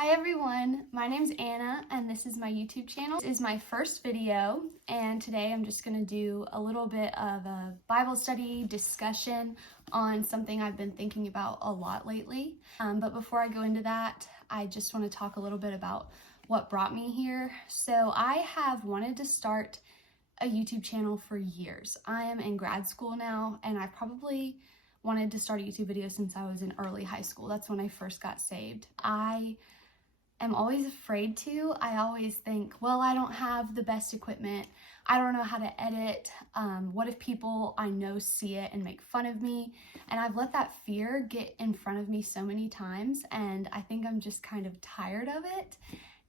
Hi everyone, my name's Anna and this is my YouTube channel. This is my first video and today I'm just going to do a little bit of a Bible study discussion on something I've been thinking about a lot lately. But before I go into that, I just want to talk a little bit about what brought me here. So I have wanted to start a YouTube channel for years. I am in grad school now and I probably wanted to start a YouTube video since I was in early high school. That's when I first got saved. I am always afraid to. I always think, well, I don't have the best equipment. I don't know how to edit. What if people I know see it and make fun of me? And I've let that fear get in front of me so many times, and I think I'm just kind of tired of it.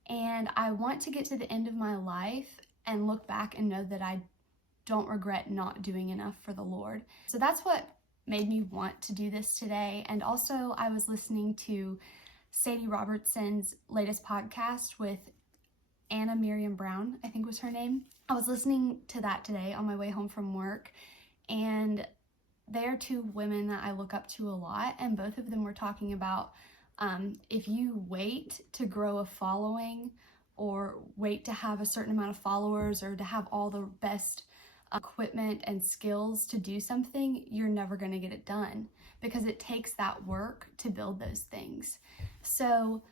And I want to get to the end of my life and look back and know that I don't regret not doing enough for the Lord. So that's what made me want to do this today. And also I was listening to Sadie Robertson's latest podcast with Anna Miriam Brown, I think was her name. I was listening to that today on my way home from work, and they are two women that I look up to a lot, and both of them were talking about if you wait to grow a following or wait to have a certain amount of followers or to have all the best equipment and skills to do something, you're never going to get it done because it takes that work to build those things. So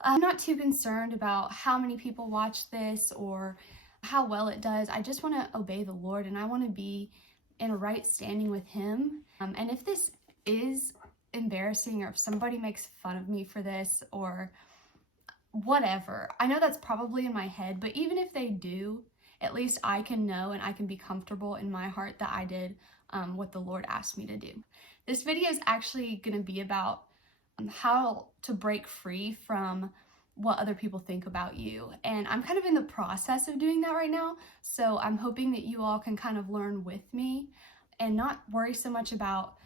I'm not too concerned about how many people watch this or how well it does. I just want to obey the Lord and I want to be in a right standing with Him. And if this is embarrassing or if somebody makes fun of me for this or whatever, I know that's probably in my head, but even if they do, at least I can know and I can be comfortable in my heart that I did what the Lord asked me to do. This video is actually going to be about how to break free from what other people think about you. And I'm kind of in the process of doing that right now. So I'm hoping that you all can kind of learn with me and not worry so much about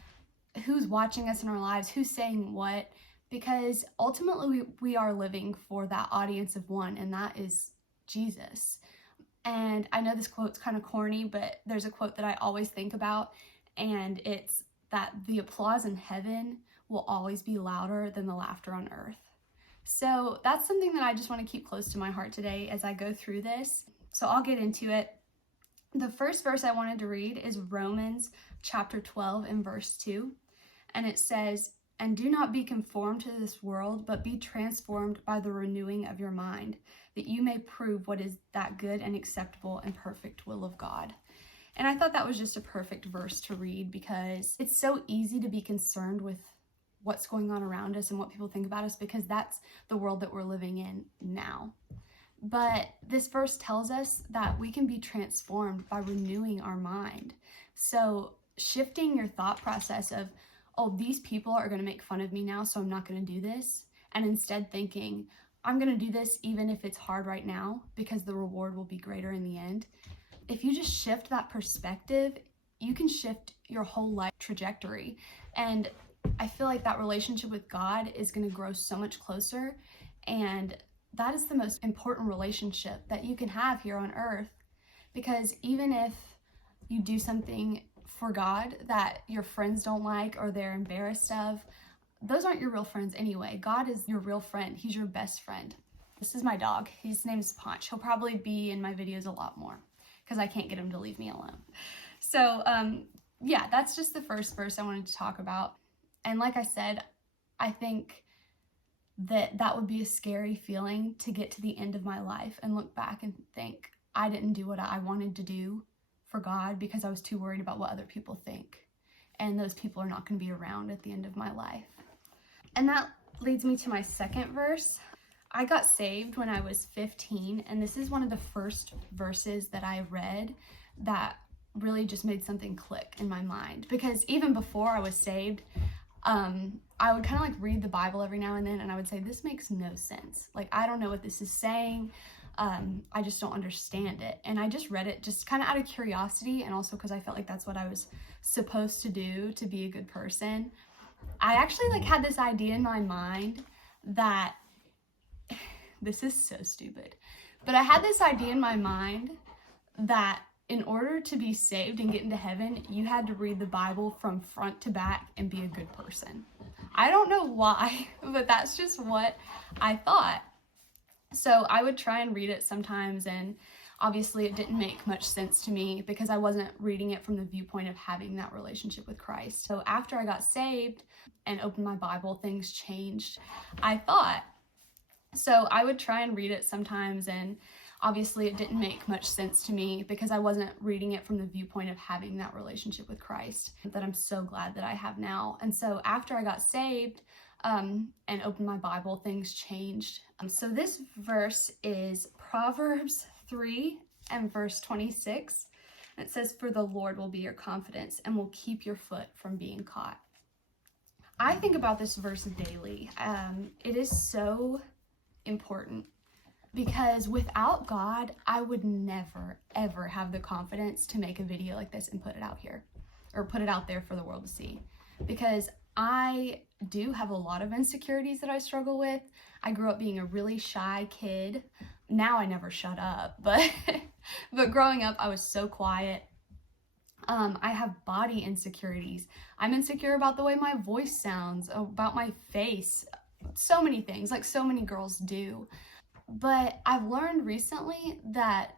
who's watching us in our lives, who's saying what, because ultimately we are living for that audience of one, and that is Jesus. And I know this quote's kind of corny, but there's a quote that I always think about, and it's that the applause in heaven will always be louder than the laughter on earth. So that's something that I just want to keep close to my heart today as I go through this. So I'll get into it. The first verse I wanted to read is Romans chapter 12 and verse 2. And it says, "And do not be conformed to this world, but be transformed by the renewing of your mind, that you may prove what is that good and acceptable and perfect will of God." And I thought that was just a perfect verse to read because it's so easy to be concerned with what's going on around us and what people think about us because that's the world that we're living in now. But this verse tells us that we can be transformed by renewing our mind. So shifting your thought process of, oh, these people are going to make fun of me now, so I'm not going to do this. And instead thinking, I'm going to do this even if it's hard right now because the reward will be greater in the end. If you just shift that perspective, you can shift your whole life trajectory. And I feel like that relationship with God is going to grow so much closer. And that is the most important relationship that you can have here on earth. Because even if you do something for God that your friends don't like or they're embarrassed of, those aren't your real friends anyway. God is your real friend. He's your best friend. This is my dog. His name's Punch. He'll probably be in my videos a lot more because I can't get him to leave me alone. So yeah, that's just the first verse I wanted to talk about. And like I said, I think that would be a scary feeling to get to the end of my life and look back and think I didn't do what I wanted to do for God because I was too worried about what other people think. And those people are not going to be around at the end of my life. And that leads me to my second verse. I got saved when I was 15, and this is one of the first verses that I read that really just made something click in my mind. Because even before I was saved, I would kind of like read the Bible every now and then, and I would say, this makes no sense. Like, I don't know what this is saying. I just don't understand it. And I just read it just kind of out of curiosity and also because I felt like that's what I was supposed to do to be a good person. I actually like had this idea in my mind that this is so stupid, but I had this idea in my mind that in order to be saved and get into heaven, you had to read the Bible from front to back and be a good person. I don't know why, but that's just what I thought. So I would try and read it sometimes, and obviously it didn't make much sense to me because I wasn't reading it from the viewpoint of having that relationship with Christ. So after I got saved and opened my Bible, things changed, I thought. So I would try and read it sometimes, and obviously it didn't make much sense to me because I wasn't reading it from the viewpoint of having that relationship with Christ that I'm so glad that I have now. And so after I got saved and opened my Bible, things changed. So this verse is Proverbs 3 and verse 26. And it says, "For the Lord will be your confidence and will keep your foot from being caught." I think about this verse daily. It is so important because without God, I would never, ever have the confidence to make a video like this and put it out here or put it out there for the world to see, because I do have a lot of insecurities that I struggle with. I grew up being a really shy kid. Now I never shut up, but growing up, I was so quiet. I have body insecurities. I'm insecure about the way my voice sounds, about my face, so many things, like so many girls do. But I've learned recently that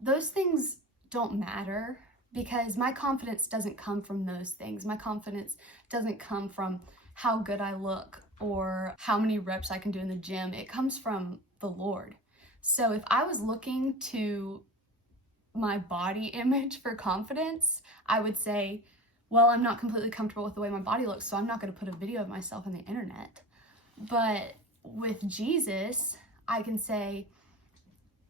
those things don't matter because my confidence doesn't come from those things. My confidence doesn't come from how good I look or how many reps I can do in the gym. It comes from the Lord. So if I was looking to my body image for confidence, I would say, well, I'm not completely comfortable with the way my body looks, so I'm not going to put a video of myself on the internet. But with Jesus, I can say,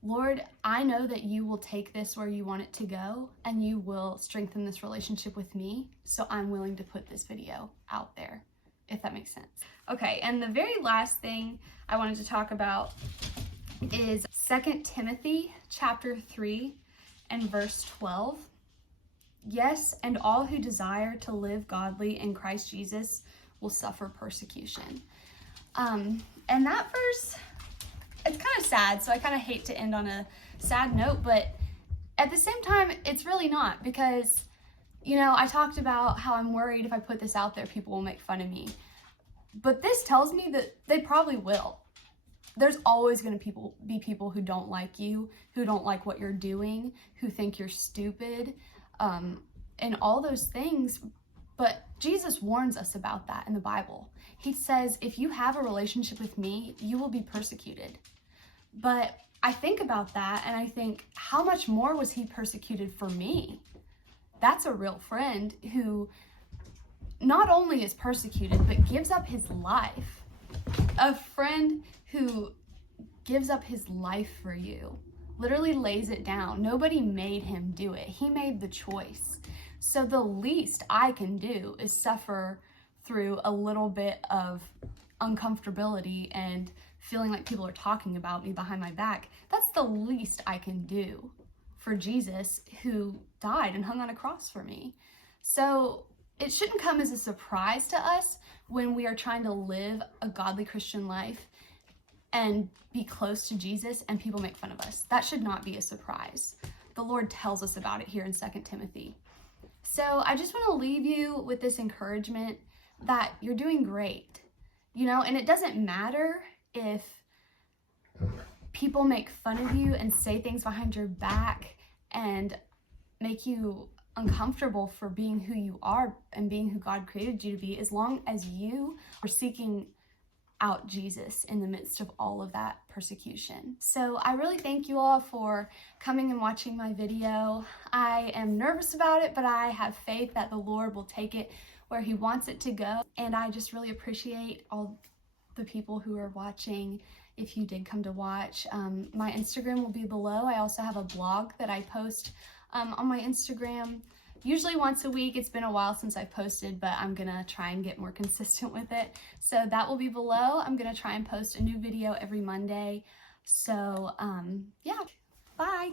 Lord, I know that you will take this where you want it to go and you will strengthen this relationship with me, so I'm willing to put this video out there, if that makes sense. Okay, and the very last thing I wanted to talk about is 2 Timothy chapter 3 and verse 12. "Yes, and all who desire to live godly in Christ Jesus will suffer persecution." And that verse, it's kind of sad, so I kind of hate to end on a sad note, but at the same time, it's really not, because, you know, I talked about how I'm worried if I put this out there, people will make fun of me. But this tells me that they probably will. There's always going to be people who don't like you, who don't like what you're doing, who think you're stupid, and all those things. But Jesus warns us about that in the Bible. He says, if you have a relationship with me, you will be persecuted. But I think about that and I think, how much more was he persecuted for me? That's a real friend who not only is persecuted, but gives up his life. A friend who gives up his life for you, literally lays it down. Nobody made him do it. He made the choice. So the least I can do is suffer through a little bit of uncomfortability and feeling like people are talking about me behind my back. That's the least I can do for Jesus, who died and hung on a cross for me. So it shouldn't come as a surprise to us when we are trying to live a godly Christian life and be close to Jesus and people make fun of us. That should not be a surprise. The Lord tells us about it here in 2 Timothy. So I just want to leave you with this encouragement that you're doing great, you know, and it doesn't matter if people make fun of you and say things behind your back and make you uncomfortable for being who you are and being who God created you to be, as long as you are seeking out Jesus in the midst of all of that persecution. So I really thank you all for coming and watching my video. I am nervous about it, but I have faith that the Lord will take it where he wants it to go. And I just really appreciate all the people who are watching. If you did come to watch, my Instagram will be below. I also have a blog that I post on my Instagram usually once a week. It's been a while since I've posted, but I'm gonna try and get more consistent with it. So that will be below. I'm gonna try and post a new video every Monday. So yeah, bye.